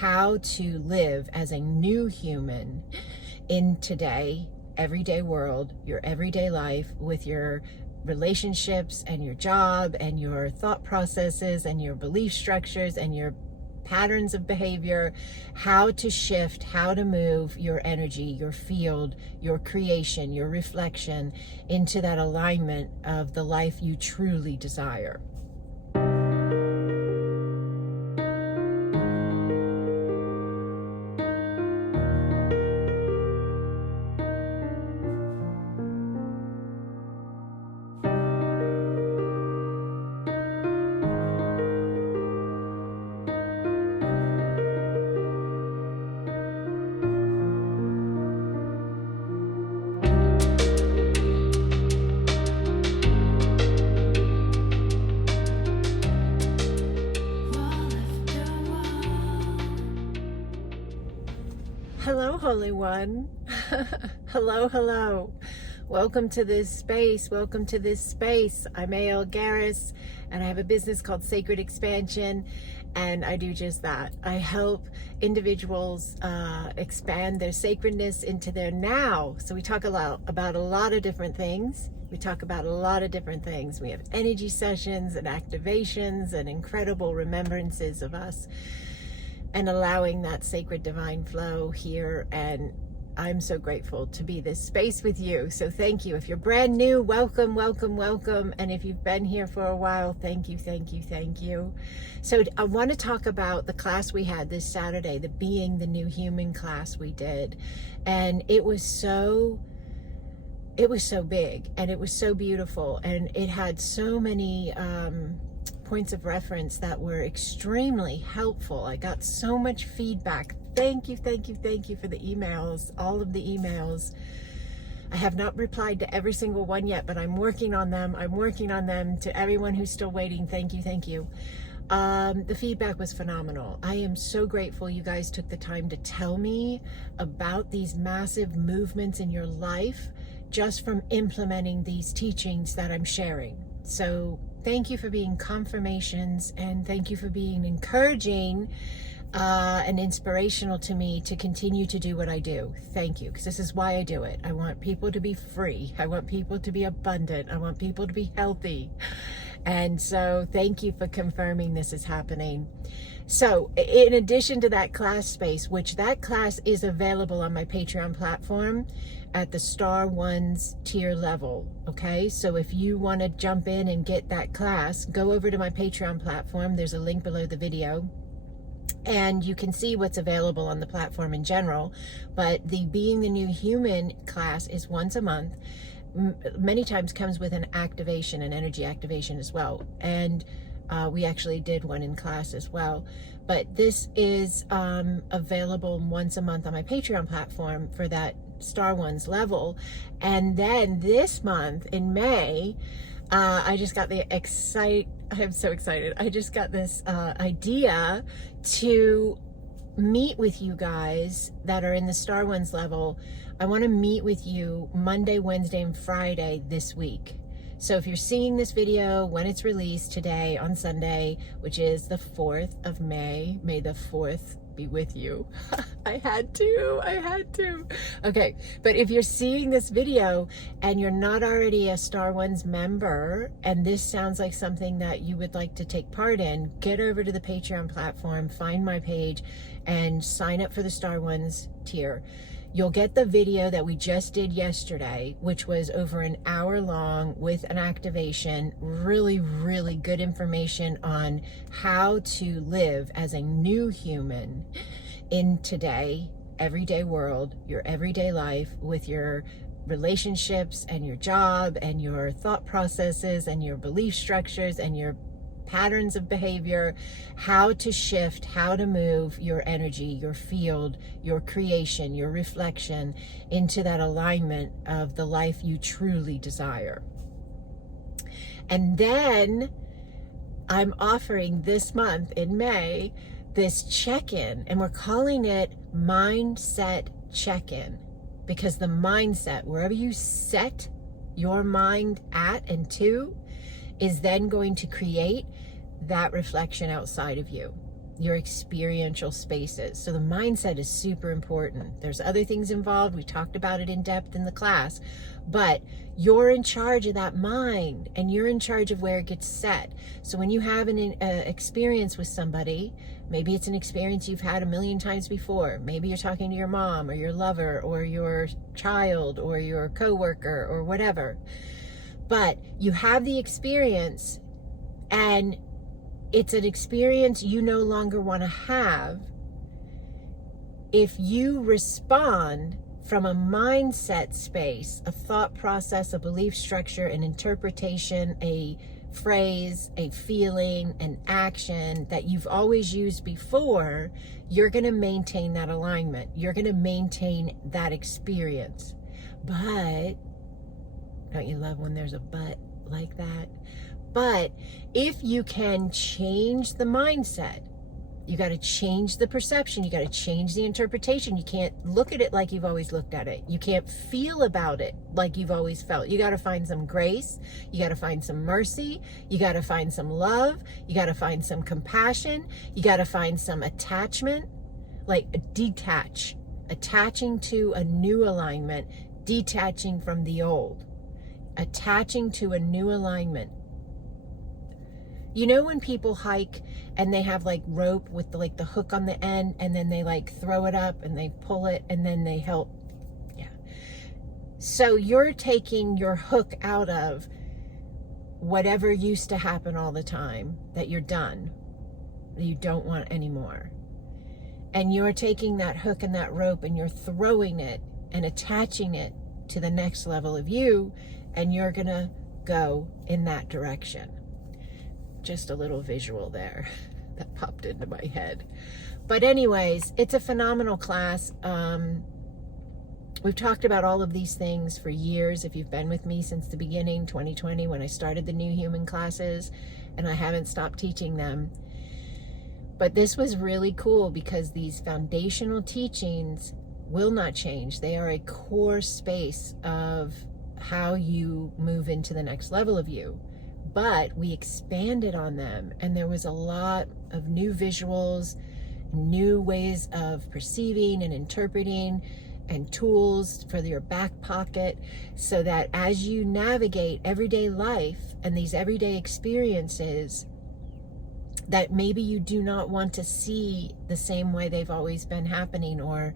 how to live as a new human in today, everyday world, your everyday life, with your relationships and your job and your thought processes and your belief structures and your patterns of behavior, how to shift, how to move your energy, your field, your creation, your reflection into that alignment of the life you truly desire. Hello, Holy One. Hello, hello. Welcome to this space. Welcome to this space. I'm Garris, and I have a business called Sacred Expansion, and I do just that. I help individuals expand their sacredness into their now. So we talk about a lot of different things. We have energy sessions and activations and incredible remembrances of us, and allowing that sacred divine flow here. And I'm so grateful to be this space with you. So thank you. If you're brand new, welcome, welcome, welcome. And if you've been here for a while, thank you, thank you, thank you. So I want to talk about the class we had this Saturday, the Being the New Human class we did. And it was so big, and it was so beautiful, and it had so many points of reference that were extremely helpful. I got so much feedback. Thank you, thank you, thank you for the emails, all of the emails. I have not replied to every single one yet, but I'm working on them. To everyone who's still waiting, thank you, thank you. The feedback was phenomenal. I am so grateful you guys took the time to tell me about these massive movements in your life just from implementing these teachings that I'm sharing. So thank you for being confirmations, and thank you for being encouraging and inspirational to me to continue to do what I do. Thank you, because this is why I do it. I want people to be free. I want people to be abundant. I want people to be healthy. And so thank you for confirming this is happening. So in addition to that class space, which that class is available on my Patreon platform at the Star Ones tier level, okay? So if you want to jump in and get that class, go over to my Patreon platform. There's a link below the video, and you can see what's available on the platform in general. But the Being the New Human class is once a month. Many times comes with an activation, an energy activation as well. And we actually did one in class as well. But this is available once a month on my Patreon platform for that Star Ones level. And then this month in May, I just got I'm so excited. I just got this idea to meet with you guys that are in the Star Ones level. I want to meet with you Monday, Wednesday, and Friday this week. So if you're seeing this video when it's released today on Sunday, which is the 4th of May, may the 4th be with you. I had to. Okay, but if you're seeing this video and you're not already a Star Ones member, and this sounds like something that you would like to take part in, get over to the Patreon platform, find my page, and sign up for the Star Ones tier. You'll get the video that we just did yesterday, which was over an hour long with an activation. Really, really good information on how to live as a new human in today, everyday world, your everyday life, with your relationships and your job and your thought processes and your belief structures and your patterns of behavior, how to shift, how to move your energy, your field, your creation, your reflection into that alignment of the life you truly desire. And then I'm offering this month in May this check-in, and we're calling it Mindset Check-in, because the mindset, wherever you set your mind at and to, is then going to create that reflection outside of you. your experiential spaces. So the mindset is super important. There's other things involved. We talked about it in depth in the class, but you're in charge of that mind, and you're in charge of where it gets set. So when you have an experience with somebody, maybe it's an experience you've had a million times before. Maybe you're talking to your mom or your lover or your child or your coworker or whatever. But you have the experience, and it's an experience you no longer want to have. If you respond from a mindset space, a thought process, a belief structure, an interpretation, a phrase, a feeling, an action that you've always used before, you're going to maintain that alignment. You're going to maintain that experience. But don't you love when there's a but like that? But if you can change the mindset, you got to change the perception. You got to change the interpretation. You can't look at it like you've always looked at it. You can't feel about it like you've always felt. You got to find some grace. You got to find some mercy. You got to find some love. You got to find some compassion. You got to find some attachment, like detach, attaching to a new alignment, detaching from the old, attaching to a new alignment. You know when people hike and they have like rope with the hook on the end, and then they like throw it up and they pull it and then they help? Yeah. So you're taking your hook out of whatever used to happen all the time that you're done, that you don't want anymore. And you're taking that hook and that rope and you're throwing it and attaching it to the next level of you, and you're gonna go in that direction. Just a little visual there that popped into my head. But anyways, it's a phenomenal class. We've talked about all of these things for years. If you've been with me since the beginning, 2020, when I started the New Human classes, and I haven't stopped teaching them. But this was really cool because these foundational teachings will not change. They are a core space of how you move into the next level of you. But we expanded on them, and there was a lot of new visuals, new ways of perceiving and interpreting, and tools for your back pocket, so that as you navigate everyday life and these everyday experiences that maybe you do not want to see the same way they've always been happening, or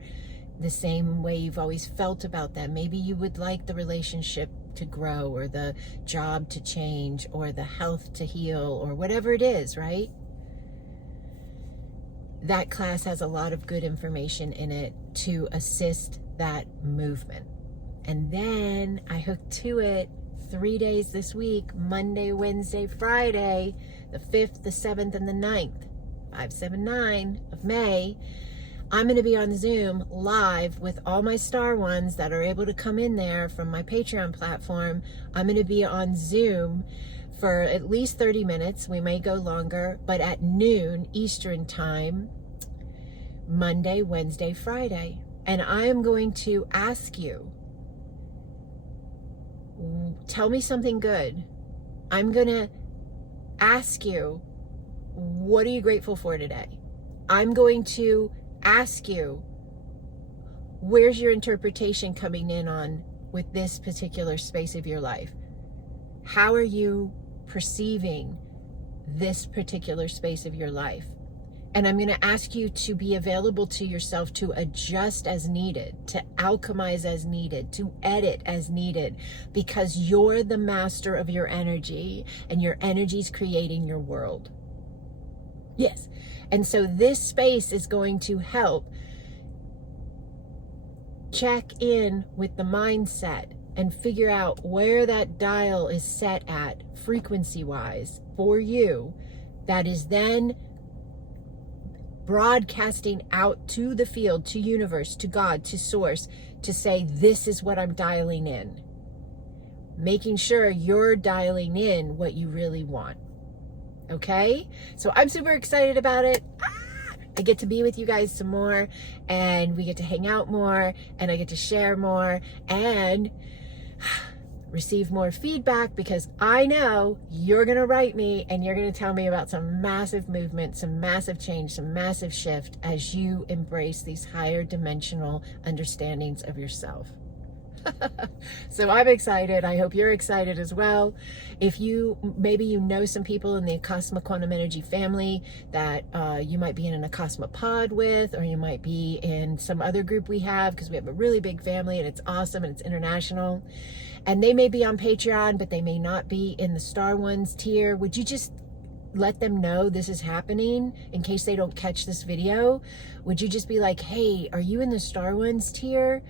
the same way you've always felt about them. Maybe you would like the relationship to grow, or the job to change, or the health to heal, or whatever it is, right? That class has a lot of good information in it to assist that movement. And then I hooked to it 3 days this week, Monday, Wednesday, Friday, the 5th, the 7th, and the 9th, 5, 7, 9 of May. I'm going to be on Zoom live with all my star ones that are able to come in there from my Patreon platform. I'm going to be on Zoom for at least 30 minutes. We may go longer, but at noon Eastern time, Monday, Wednesday, Friday. And I am going to ask you, tell me something good. I'm going to ask you, what are you grateful for today? I'm going to ask you, where's your interpretation coming in on with this particular space of your life? How are you perceiving this particular space of your life? And I'm going to ask you to be available to yourself to adjust as needed, to alchemize as needed, to edit as needed, because you're the master of your energy, and your energy is creating your world. Yes. And so this space is going to help check in with the mindset and figure out where that dial is set at frequency-wise for you, that is then broadcasting out to the field, to universe, to God, to source, to say, this is what I'm dialing in. Making sure you're dialing in what you really want. Okay? So I'm super excited about it. I get to be with you guys some more, and we get to hang out more, and I get to share more, and receive more feedback, because I know you're going to write me and you're going to tell me about some massive movement, some massive change, some massive shift as you embrace these higher dimensional understandings of yourself. So I'm excited. I hope you're excited as well. If maybe you know some people in the Acasma Quantum Energy family that you might be in an Acasma pod with, or you might be in some other group we have, because we have a really big family and it's awesome and it's international. And they may be on Patreon, but they may not be in the Star Ones tier. Would you just let them know this is happening in case they don't catch this video? Would you just be like, hey, are you in the Star Ones tier?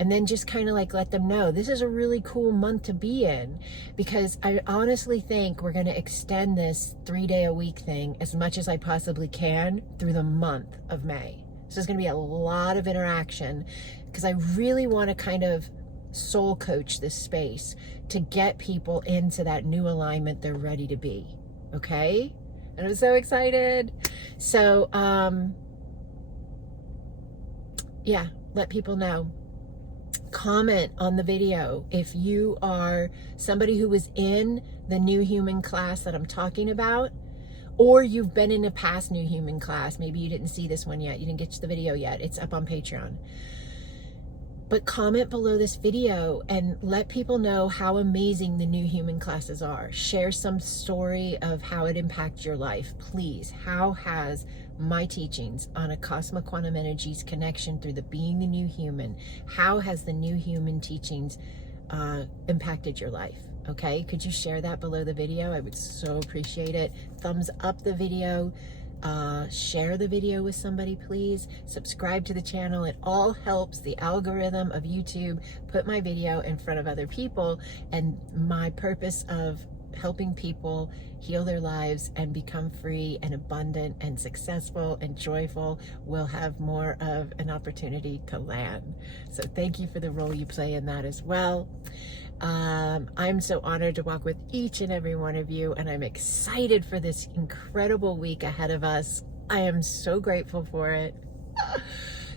And then just kind of like let them know this is a really cool month to be in, because I honestly think we're going to extend this 3-day-a-week thing as much as I possibly can through the month of May. So there's going to be a lot of interaction, because I really want to kind of soul coach this space to get people into that new alignment they're ready to be. Okay? And I'm so excited. So, yeah, let people know. Comment on the video if you are somebody who was in the New Human class that I'm talking about, or you've been in a past New Human class. Maybe you didn't see this one yet. You didn't get to the video yet. It's up on Patreon. But comment below this video and let people know how amazing the New Human classes are. Share some story of how it impacted your life, please. How has my teachings on Acasma Quantum Energy's connection through the being the new human, how has the New Human teachings impacted your life? Okay, could you share that below the video? I would so appreciate it. Thumbs up the video. Share the video with somebody, please. Subscribe to the channel. It all helps the algorithm of YouTube put my video in front of other people, and my purpose of helping people heal their lives and become free and abundant and successful and joyful will have more of an opportunity to land. So thank you for the role you play in that as well. I'm so honored to walk with each and every one of you, and I'm excited for this incredible week ahead of us. I am so grateful for it.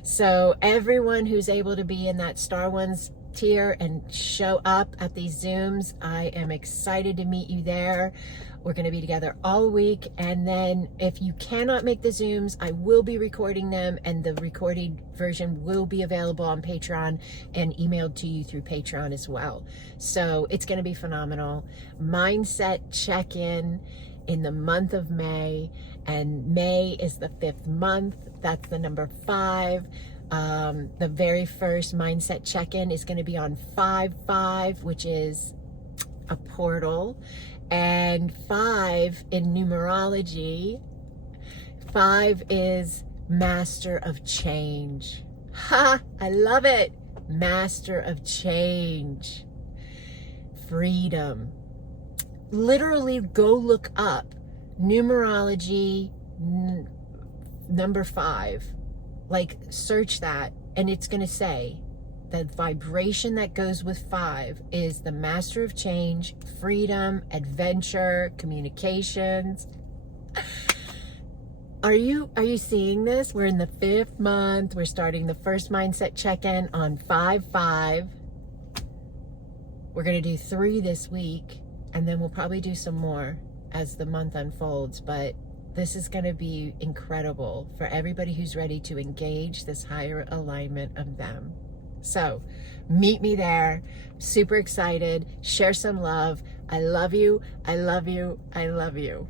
So everyone who's able to be in that Star Ones tier and show up at these Zooms, I am excited to meet you there. We're going to be together all week, and then if you cannot make the Zooms, I will be recording them, and the recorded version will be available on Patreon and emailed to you through Patreon as well. So it's going to be phenomenal. Mindset check-in in the month of May, and May is the 5th month. That's the number 5. The very first mindset check-in is going to be on 5/5, which is a portal, and 5 in numerology, 5 is master of change. Ha! I love it. Master of change. Freedom. Literally go look up numerology number 5. Like, search that, and it's going to say the vibration that goes with 5 is the master of change, freedom, adventure, communications. Are you seeing this? We're in the 5th month. We're starting the first mindset check-in on 5/5. We're going to do 3 this week, and then we'll probably do some more as the month unfolds, but this is going to be incredible for everybody who's ready to engage this higher alignment of them. So meet me there. Super excited. Share some love. I love you. I love you. I love you.